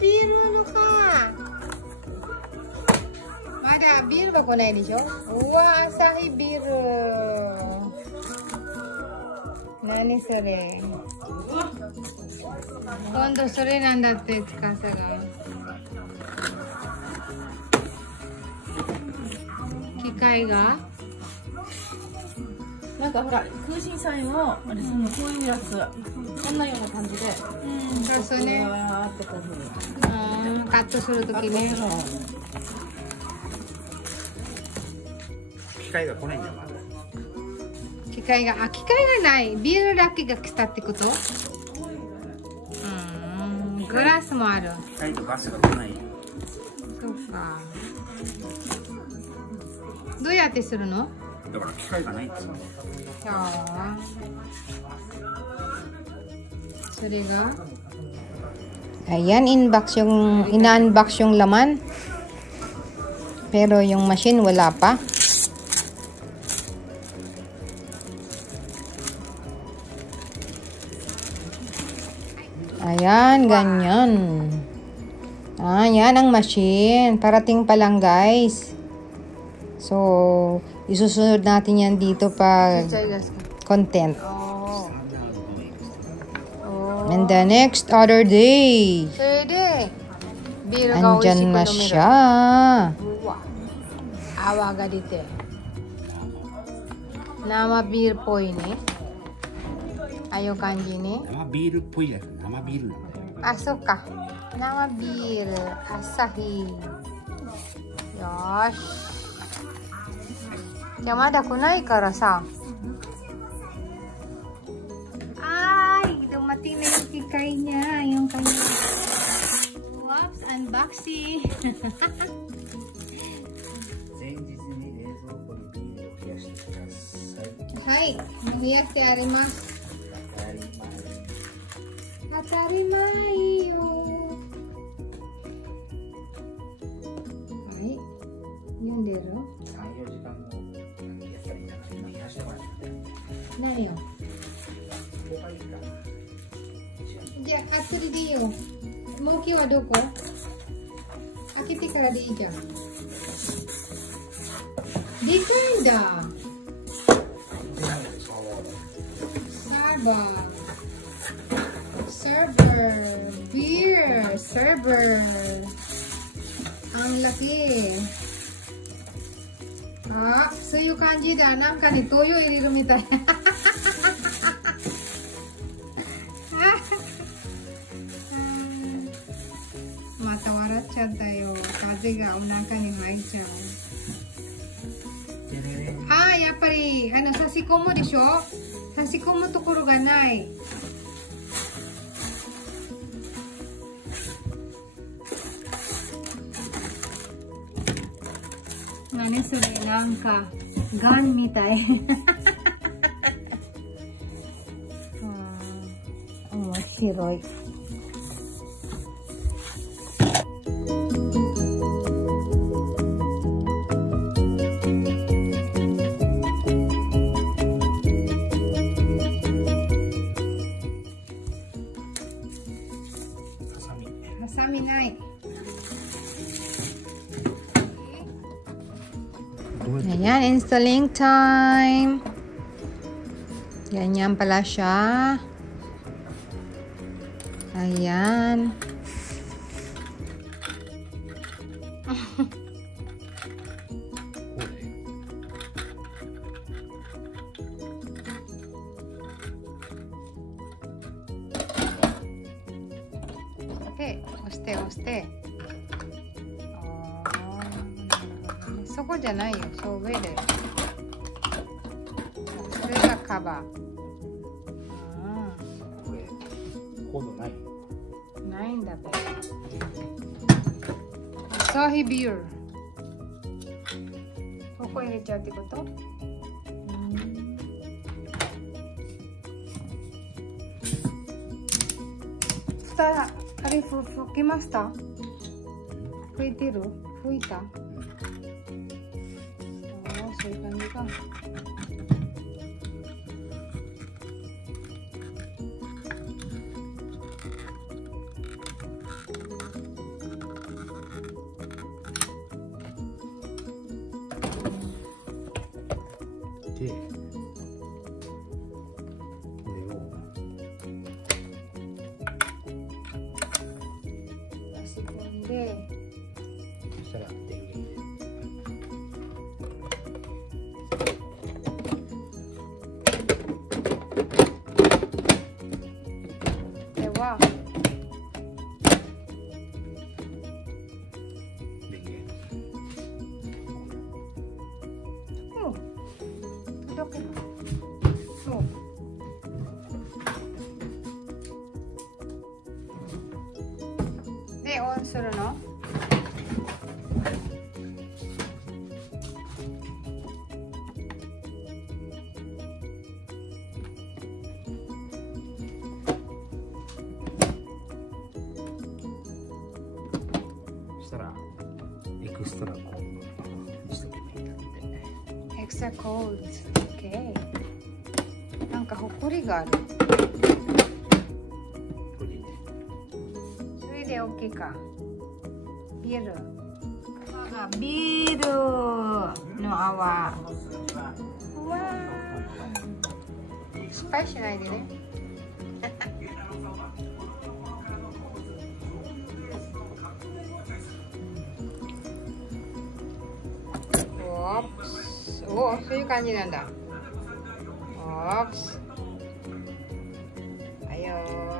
ビールのか。まだビールは来ないでしょ。うわ、アサヒビール。何それ。今度それなんだって、司が。機械がなんかほら、空心菜も、あれ、その、こういうやつ、こんなような感じで。そうそうね。わーってこういうふうに。カットするときね。機械が来ないんだ、まだ。機械がない。ビールだけが来たってこと？グラスもある。機械とガスが来ない。そうか。どうやってするの？だから機械がないんですよ。So nga. Ayan, ina-unbox yung laman. Pero yung machine wala pa. Ayan, ganyan. Yan ang machine. Parating pa lang, guys. So, isusunod natin yan dito pag content. And the next other day. Andyan na siya. Awa ga dite. Nama beer poi ne. Ayo kanji ne. Nama beer poi da. Nama beer. Ah, so ka. Nama beer. Asahi. Yosh. Kaya mada kunai kara sa. Dumating na yung kikay niya, yung kanya. Whoops, unboxing. Hai, mahiyas te arimasu. Atarimayo. Hai, yun dero. 3、4時間後やったらいいんじゃない？今冷やしてましたね。何よ？じゃあ、あっちでいいよ。もう今日はどこ？開けてからでいいじゃん。でかいんだ。Server. Beer. Server. Ang laki. Ah, so yung kanji da. Nanka ni toyo iriru mitai. Kaze ga onaka ni haichau. Yappari, sasikomu desho? Sasikomu tokoro ga nai. Nani sore? Nanka gun mitai. Omoshiroi. Ayan, installing time. Ganyan pala siya. Ayan. Okay, oste. そこじゃないよ。そう、上で。それがカバー。これ、コードない？ないんだべ。アサヒビール。ここ入れちゃうってこと？あれ吹きました？吹いてる？吹いた？そういう感じか。そう。で、オンするの。そしたらエクストラコードにしとけばいいんだって。エクストラコード。OK。なんかほこりがある。それで OK か。ビール。ビールの泡。うわー。失敗しないでね。おお、そういう感じなんだ。オープス。はいよー。